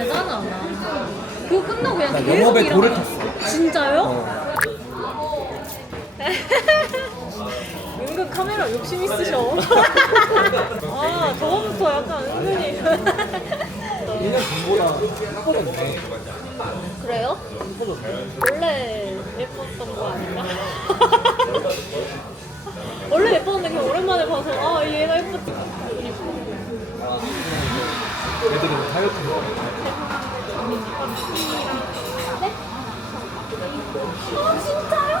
대단하다. 그거 끝나고 그냥 나 계속 영업에 일하나? 돌을 탔어. 진짜요? 은근 카메라 욕심 있으셔. 아, 저거부터 약간 은근히. 1년 전보다 예뻐졌네. 그래요? 원래 예뻤던 거 아닌가? 원래 예뻤는데 그냥 오랜만에 봐서 아, 얘가 예뻤지. 애들은 다이어트 뭐. 네? 아, 진짜요?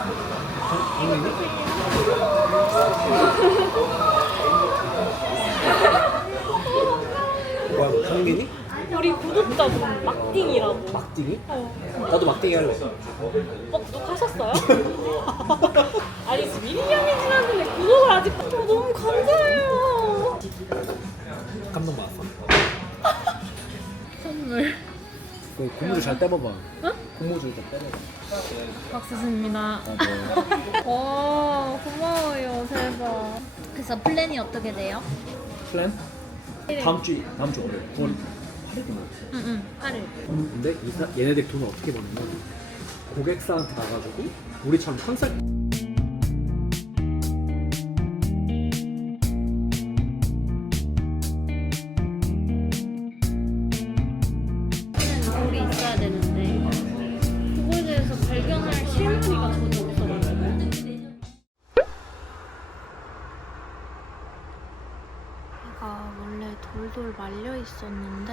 뭐야, 강민이? 우리 구독자분 막딩이라고. 막딩이? 어. 나도 막딩이 할래. 구독하셨어요? 아니 미리 년이 지났는데 구독을 아직 너무 감사해요. 감동 받았어. 선물. 그 고무줄 잘 떼봐봐. 응? 고무줄 좀 떼봐봐. 박수 씁니다. 아, 네. 와 고마워요 대박. 그래서 플랜이 어떻게 돼요? 플랜? 다음 주 월요일 9월 8일이나. 응응 8일. 근데 얘네들 돈을 어떻게 버냐면 고객사한테 가가지고 우리처럼 컨설 돌이 있어야 되는데 그거에 대해서 발견할 실마리가 전혀 없어가지고. 얘가 원래 돌돌 말려 있었는데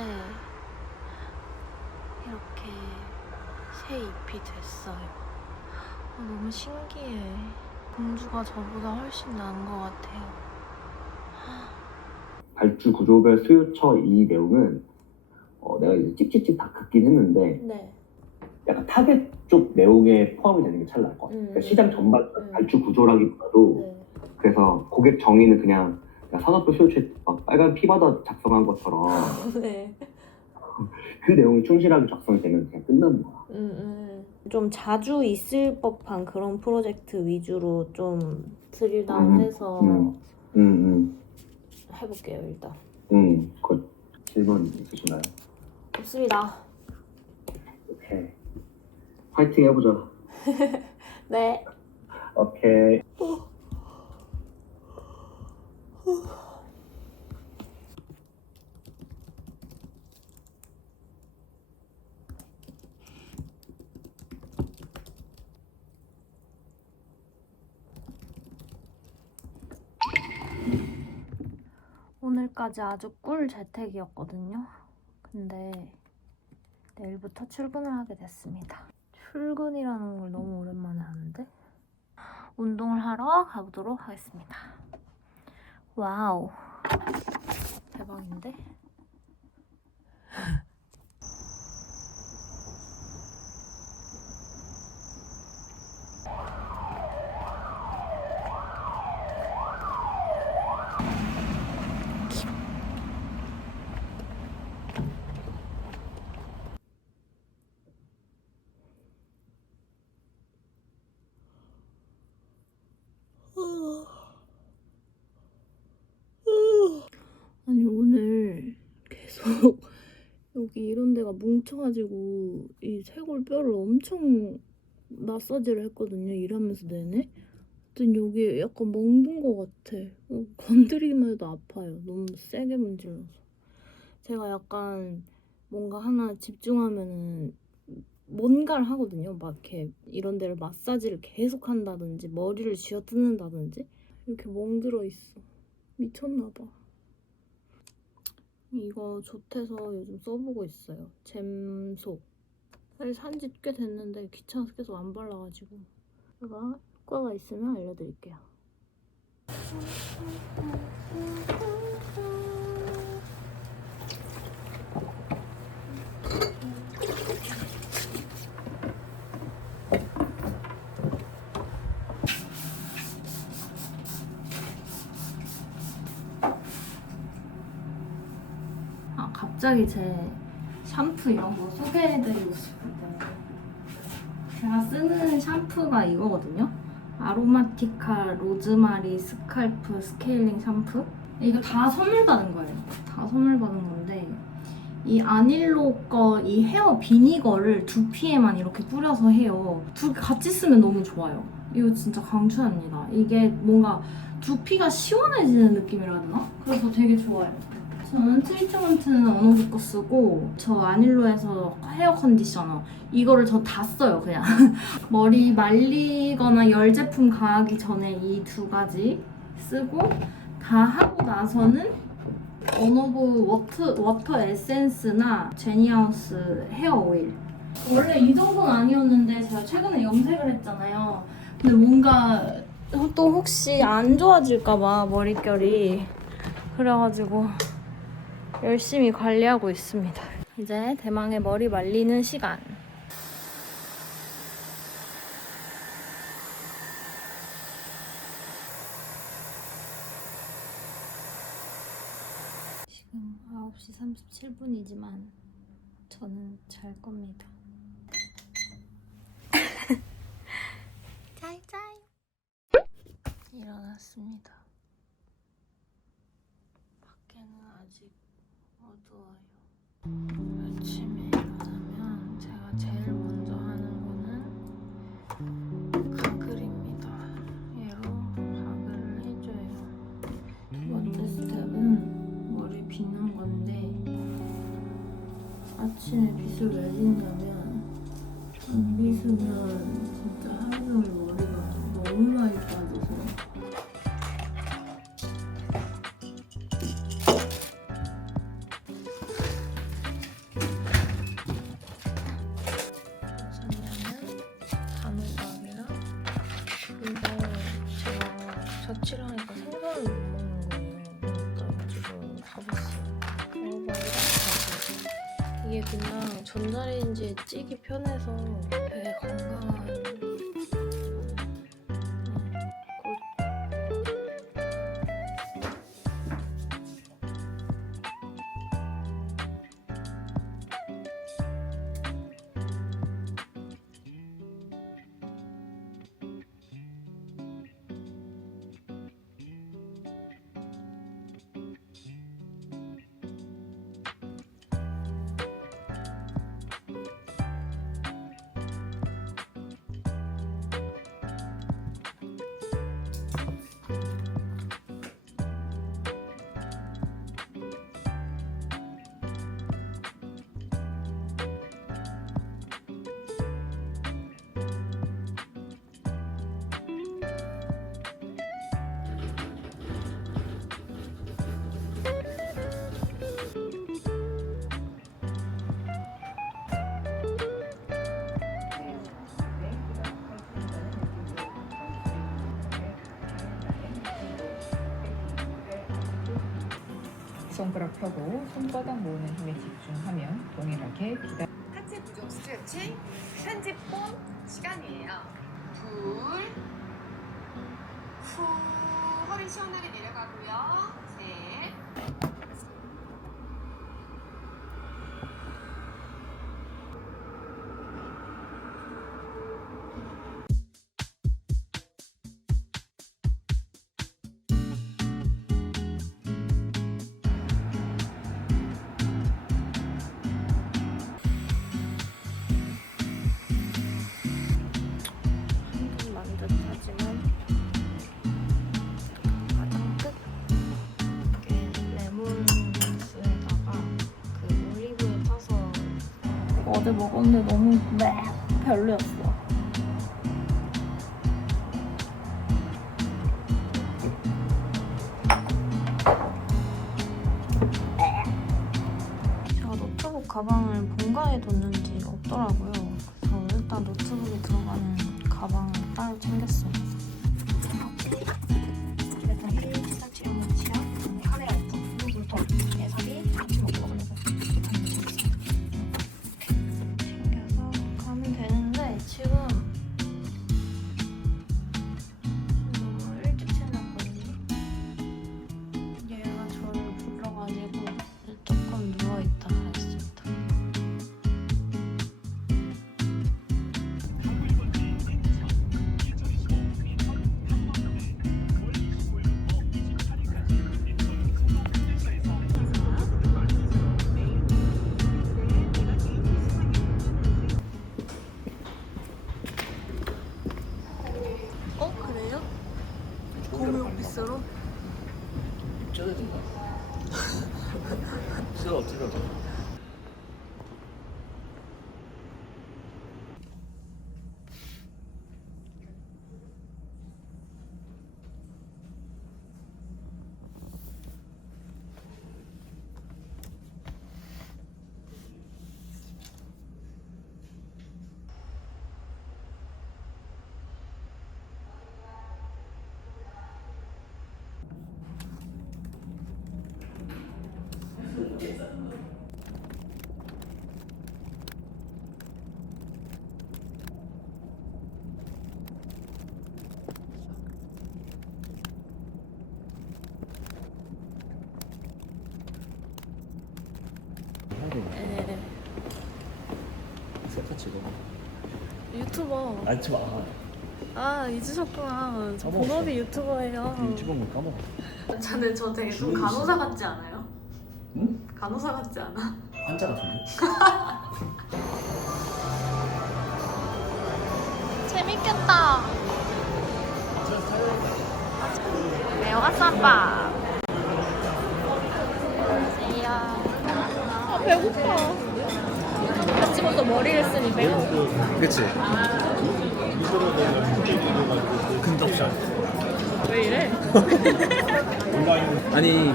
이렇게 새 잎이 됐어요. 너무 신기해. 공주가 저보다 훨씬 나은 것 같아요. 발주 구조별 수요처 이 내용은 내가 이제 찍찍찍 다 긋긴 했는데 네. 약간 타겟 쪽 내용에 포함이 되는 게 차라리 나을 것 같아요. 그러니까 시장 전반 발주 구조라기보다도 네. 그래서 고객 정의는 그냥 산업부 수요처에 막 빨간 피바다 작성한 것처럼 네. 그 내용이 충실하게 작성이 되면 그냥 끝나는 거야. 좀 자주 있을 법한 그런 프로젝트 위주로 좀 드릴다운해서 해볼게요 일단. 그 질문 있으신가요? 없습니다. 오케이. 화이팅 해보자. 네. 오케이. 오늘까지 아주 꿀 재택이었거든요. 근데 내일부터 출근을 하게 됐습니다. 출근이라는 걸 너무 오랜만에 하는데 운동을 하러 가보도록 하겠습니다. 와우, 대박인데? 아니 오늘 계속 여기 이런 데가 뭉쳐가지고 이 쇄골뼈를 엄청 마사지를 했거든요. 일하면서 내내. 하여튼 여기 약간 멍든 것 같아. 건드리기만 해도 아파요. 너무 세게 문질러서. 제가 약간 뭔가 하나 집중하면은 뭔가를 하거든요. 막 이렇게 이런 데를 마사지를 계속 한다든지 머리를 쥐어뜯는다든지. 이렇게 멍들어 있어. 미쳤나봐. 이거 좋대서 요즘 써보고 있어요. 잼속. 사실 산지 꽤 됐는데 귀찮아서 계속 안 발라가지고. 제가 효과가 있으면 알려드릴게요. 갑자기 제 샴푸 이런 거 소개해드리고 싶은데 제가 쓰는 샴푸가 이거거든요. 아로마티카 로즈마리 스칼프 스케일링 샴푸. 이거 다 선물 받은 거예요. 다 선물 받은 건데 이 아닐로 거 이 헤어 비니거를 두피에만 이렇게 뿌려서 해요. 두 개 같이 쓰면 너무 좋아요. 이거 진짜 강추합니다. 이게 뭔가 두피가 시원해지는 느낌이라 해야 되나? 그래서 되게 좋아요. 저는 트리트먼트는 어노브 거 쓰고 저 아닐로에서 헤어 컨디셔너 이거를 저 다 써요 그냥. 머리 말리거나 열 제품 가하기 전에 이 두 가지 쓰고 다 하고 나서는 어노브 워터 에센스나 제니하우스 헤어 오일. 원래 이 정도는 아니었는데 제가 최근에 염색을 했잖아요. 근데 뭔가 또 혹시 안 좋아질까봐 머릿결이 그래가지고 열심히 관리하고 있습니다. 이제 대망의 머리 말리는 시간. 지금 9시 37분이지만 저는 잘 겁니다. 짜이짜이. 일어났습니다. 밖에는 아직 어두워요. 아침에 일어나면 제가 제일 먼저 하는 거는 가글입니다. 얘로 가글을 해줘요. 두 번째 스텝은 머리 빗는 건데 아침에 빗을 왜 빗냐면 안 빗으면 진짜 하루 종일 머리가 너무 많이 빠져서 자취하니까 생선을 못 먹는 거예요. 그래가지고 가봤어요. 이게 그냥 전자레인지에 찌기 편해서 되게 건강한 손가락 펴고 손바닥 모으는 힘에 집중하면 동일하게 하체 부종 스트레칭 30분 시간이에요. 둘, 후, 허리 시원하게 내려가고요. 셋. 어제 먹었는데 너무 별로였어. 제가 노트북 가방을 본가에 뒀는지 없더라고요. 그래서 일단 노트북이 들어가는 가방을 따로 챙겼어요. 공유 오피스로? 찢어진다. 찢어져. 네. 셀카 찍어. 유튜버. 앉지 마. 아 잊으셨구나. 저 까먹었어. 본업이 유튜버예요. 유튜브는 까먹어. 근데 저 되게 좀 간호사 같지 않아요? 응? 간호사 같지 않아? 환자 같은데? 재밌겠다. 매워 쌈밥. 안녕하세요. 아 배고파. 아침부터 머리를 쓰니 배워. 그치? 근접샷. 왜 이래? 아니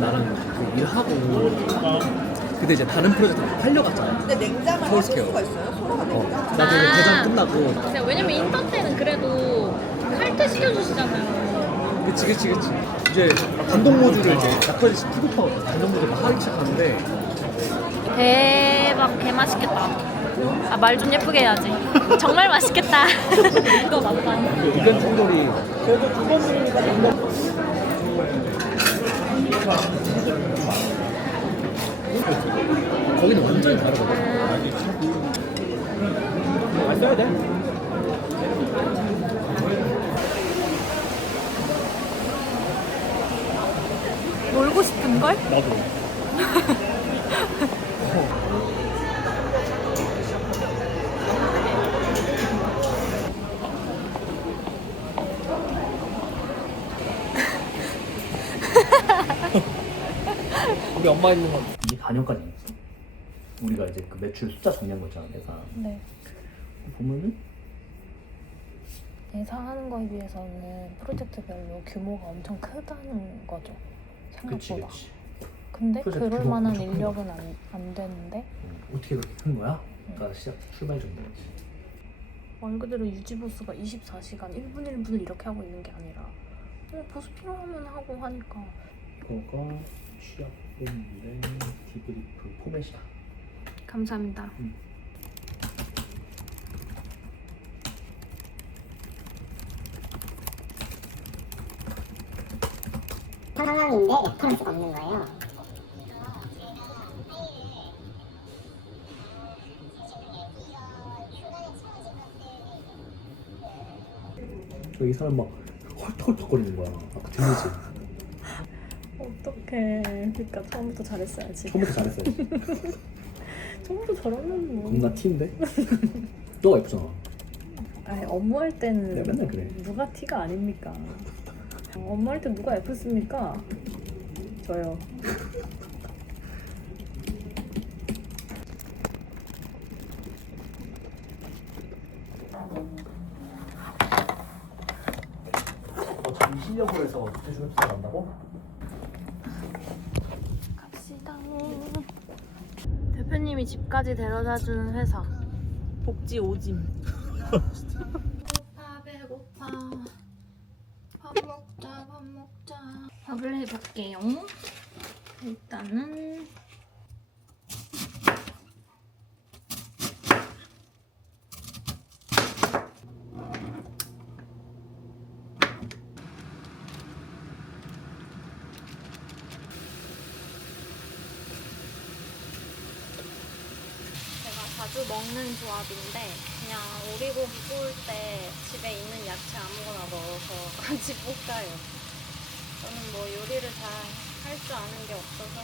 나랑 그 일하고 그때 이제 다른 프로젝트로 팔려갔잖아. 근데 냉장을 할 수가 있어요? 소라가 냉장? 나도 이제 대전 끝나고 네, 왜냐면 인턴 때는 그래도 칼퇴 시켜주시잖아요. 그치 이제 단독 모듈을 이제 약간 푸드파워 단독 모듈을 하기 시작하는데 대박 개맛있겠다. 아, 말 좀 예쁘게 해야지. 정말 맛있겠다. 이거 맞다. 이건 충돌이 거기는 완전히 다르거든. 잘 써야 돼. 놀고 싶은걸? 나도. 우리 엄마 있는 건 이게 4년까지 있어. 우리가 이제 그 매출 숫자 정리한 거 있잖아, 내가. 네. 보면은 예상하는 거에 비해서는 프로젝트별로 규모가 엄청 크다는 거죠. 생각보다. 그치. 근데 프로젝트 그럴 규모가 만한 엄청 큰 인력은 안 되는데 어떻게 그렇게 큰 거야? 그러니까 출발 정도였지. 말 그대로 유지 보수가 24시간 1분 1분을 이렇게 하고 있는 게 아니라 보수 필요하면 하고 하니까. 이거가 취약본인데 디브리프 포맷이야. 감사합니다. 상황인데 레퍼런스가 없는 거예요. 저기 사람 막 헐떡헐떡거리는 거야. 아까 들리지? 어떡해. 그러니까 처음부터 잘했어야지. 처음부터 잘했어요. 처음부터 잘하면 뭐. 겁나 티인데? 너가 예쁘잖아. 아니 업무할 때는 내가 맨날 그래. 누가 티가 아닙니까? 업무할 때 누가 예쁘습니까? 저요. 너 자기 실력으로 해서 대중을 비싸간다고? 갑시다. 대표님이 집까지 데려다주는 회사. 복지 오짐. 배고파. 밥 먹자. 밥을 해볼게요. 일단은 자주 먹는 조합인데 그냥 오리고기 구울 때 집에 있는 야채 아무거나 넣어서 같이 볶아요. 저는 뭐 요리를 잘 할 줄 아는 게 없어서.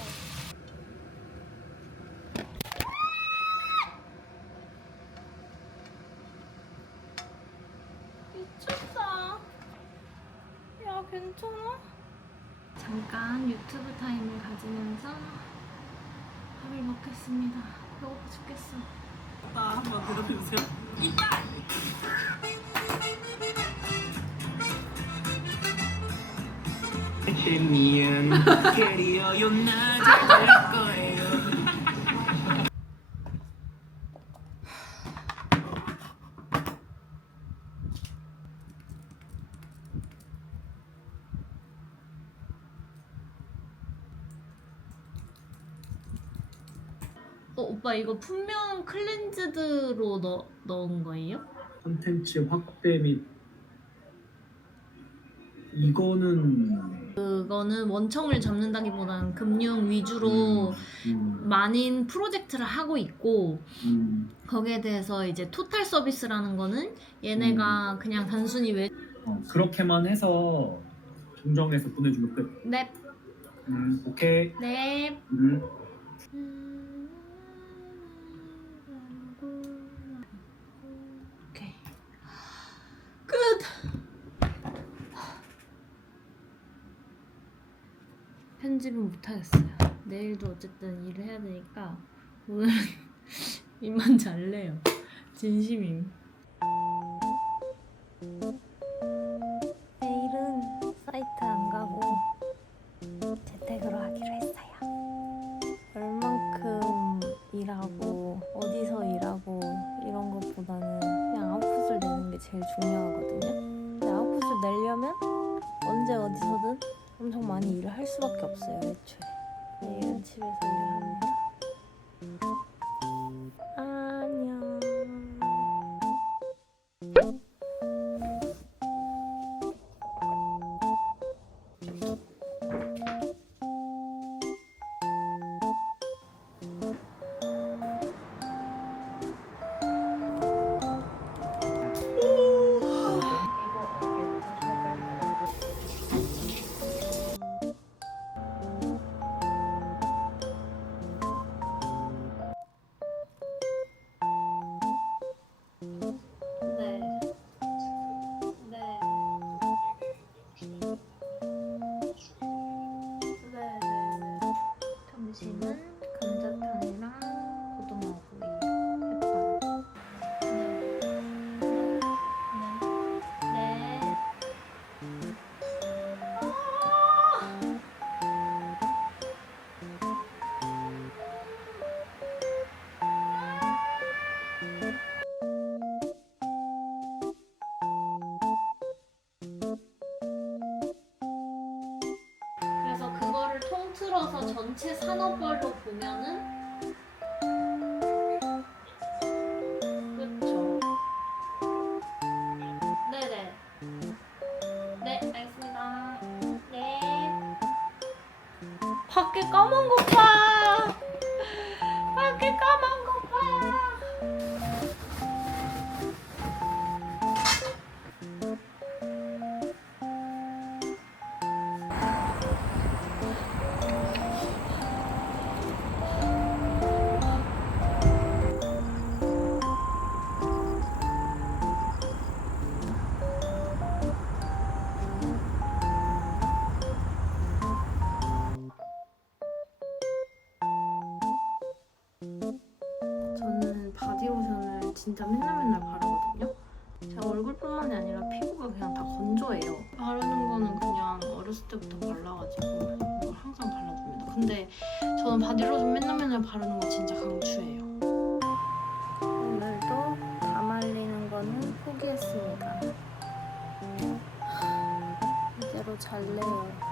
미쳤다. 괜찮아? 잠깐 유튜브 타임을 가지면서 밥을 먹겠습니다. 배고파 죽겠어. 한번 대답해주세요. 오빠 이거 분명 클렌즈드로 넣은 거예요? 콘텐츠 확대 및 이거는 그거는 원청을 잡는다기보다는 금융 위주로 많은 프로젝트를 하고 있고 거기에 대해서 이제 토탈 서비스라는 거는 얘네가 그냥 단순히 그렇게만 해서 정정해서 보내주면 끝. 네. 오케이. 네. 오케이. 끝. 편집은 못하겠어요. 내일도 어쨌든 일을 해야 되니까 오늘은 입만 잘래요. 진심임. 내일은 사이트 안 가고 재택으로 하기로 했어요. 얼만큼 일하고 어디서 일하고 이런 것보다는 그냥 아웃풋을 내는 게 제일 중요하거든요. 근데 아웃풋을 내려면 언제 어디서든 엄청 많이 일을 할 수밖에 없어요, 애초에. 내일은 집에서 일을 합니다. 안녕. 점심은 감자탕이랑 고등어구이, 햇반. 네. 그래서 그거를 통틀어서 전체 산업별로 보면은 그렇죠. 네네. 네, 알겠습니다. 네. 밖에 까만 거 봐. 밖에 까만 거 봐. 저는 바디로션을 진짜 맨날 바르거든요. 제 얼굴뿐만이 아니라 피부가 그냥 다 건조해요. 바르는 거는 그냥 어렸을 때부터 발라가지고 이걸 항상 발라줍니다. 근데 저는 바디로션 맨날 바르는 거 진짜 강추해요. 오늘도 다 말리는 거는 포기했습니다. 이대로 잘래요.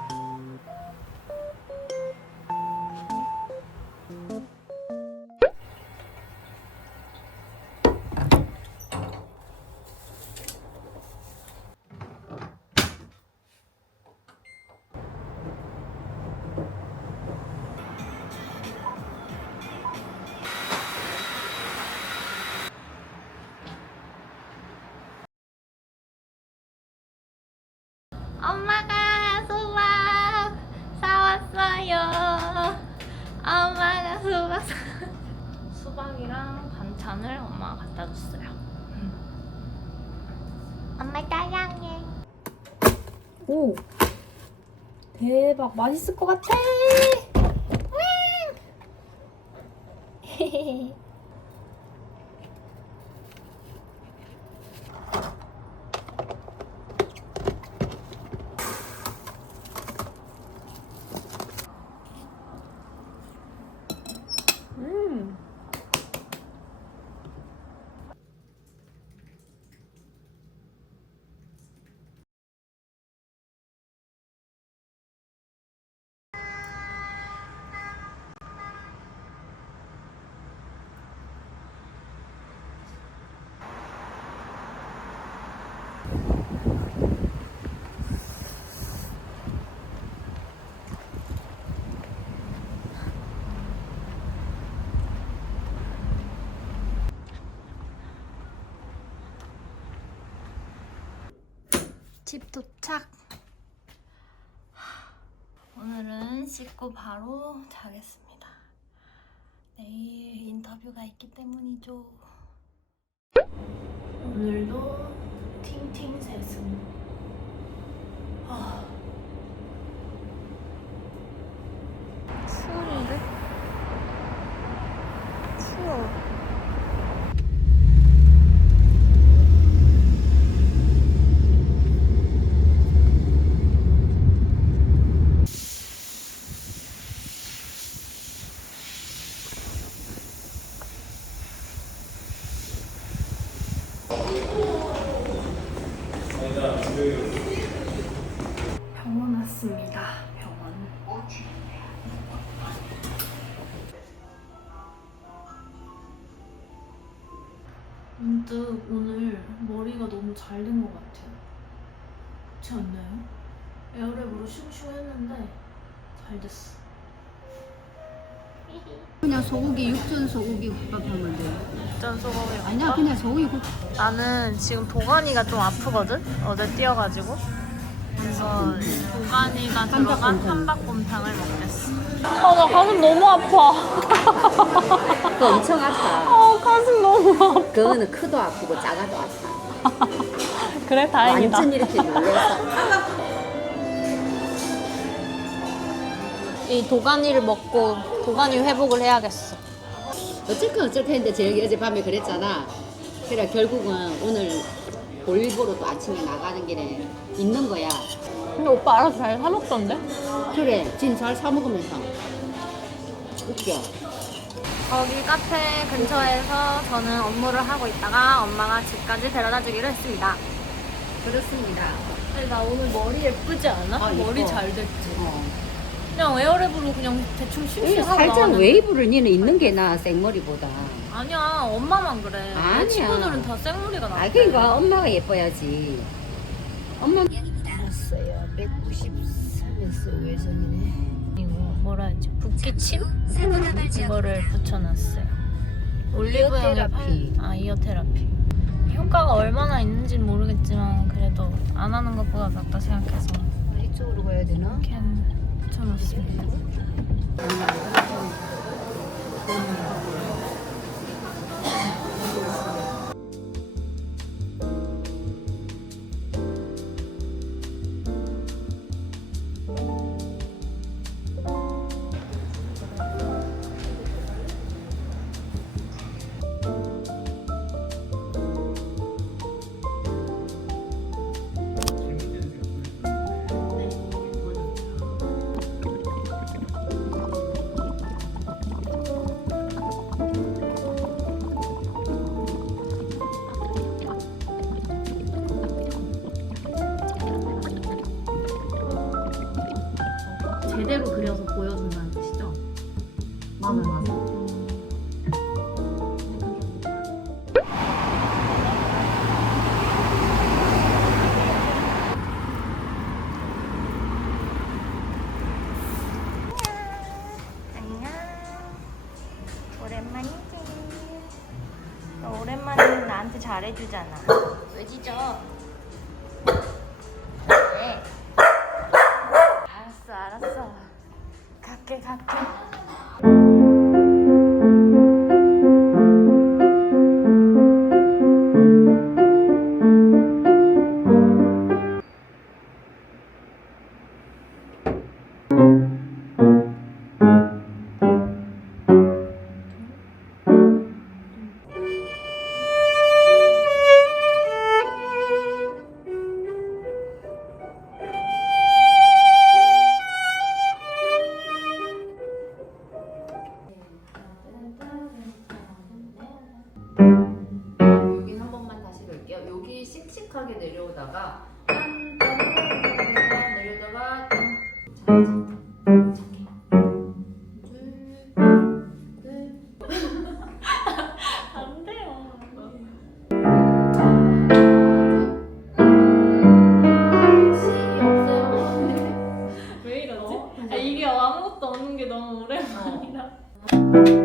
엄마가 수박 사왔어요. 엄마가 수박 수박이랑 반찬을 엄마가 갖다 줬어요. 엄마 사랑해. 오! 대박 맛있을 것 같아. 집 도착. 오늘은 씻고 바로 자겠습니다. 내일 인터뷰가 있기 때문이죠. 오늘도 팅팅 세승. 추운데? 추워. 병원 왔습니다. 병원. 문득 오늘 머리가 너무 잘 된 것 같아요. 그렇지 않나요? 에어랩으로 슝슝 했는데 잘 됐어. 그냥 소고기 육전 소고기 국밥 하면 돼. 전 소고기. 아니야 그냥 소고기 국. 나는 지금 도가니가 좀 아프거든? 어제 뛰어가지고. 그래서 도가니가 들어간 한박곰탕을 먹겠어. 아, 나 가슴 너무 아파. 그거 엄청 아파. 가슴 너무 아파. 그거는 크도 아프고 작아도 아파. 그래, 다행이다. 완전 이렇게 눌러서. 이 도가니를 먹고 도가니 회복을 해야겠어. 어쨌건 했는데 저기 어젯밤에 그랬잖아. 그래 결국은 오늘 볼일 보러 또 아침에 나가는 길에 있는 거야. 근데 오빠 알아서 잘 사 먹던데? 그래 지금 잘 사 먹으면서 웃겨. 거기 카페 근처에서 저는 업무를 하고 있다가 엄마가 집까지 데려다 주기로 했습니다. 그렇습니다. 근데 나 오늘 머리 예쁘지 않아? 아, 머리 예뻐. 잘 됐지? 그냥 에어랩으로 그냥 대충 씩씩 하고 살짝 나왔는데. 웨이브를 니는 있는 게 나아 생머리보다. 아니야, 엄마만 그래. 내 아니야. 친구들은 다 생머리가 나왔대. 아 그러니까 엄마가 예뻐야지. 엄마 알았어요. 193에서 외전이네. 이거 뭐라 했지? 붓기침? 이거를 붙여놨어요. 올리브영에 테라피. 이어 테라피. 효과가 얼마나 있는지는 모르겠지만 그래도 안 하는 것보다 낫다 생각해서 이쪽으로 가야 되나? 이렇게 붙여놨습니다. 제대로 그려서 보여준다는 뜻이죠? 맞아. 안녕. 오랜만이지. 너 오랜만에 나한테 잘해주잖아. 왜 짖어? 왜? 알았어. 갈게. 안 돼요. 왜 이러지? 아, 이게 아무것도 없는 게 너무 오랜만이라.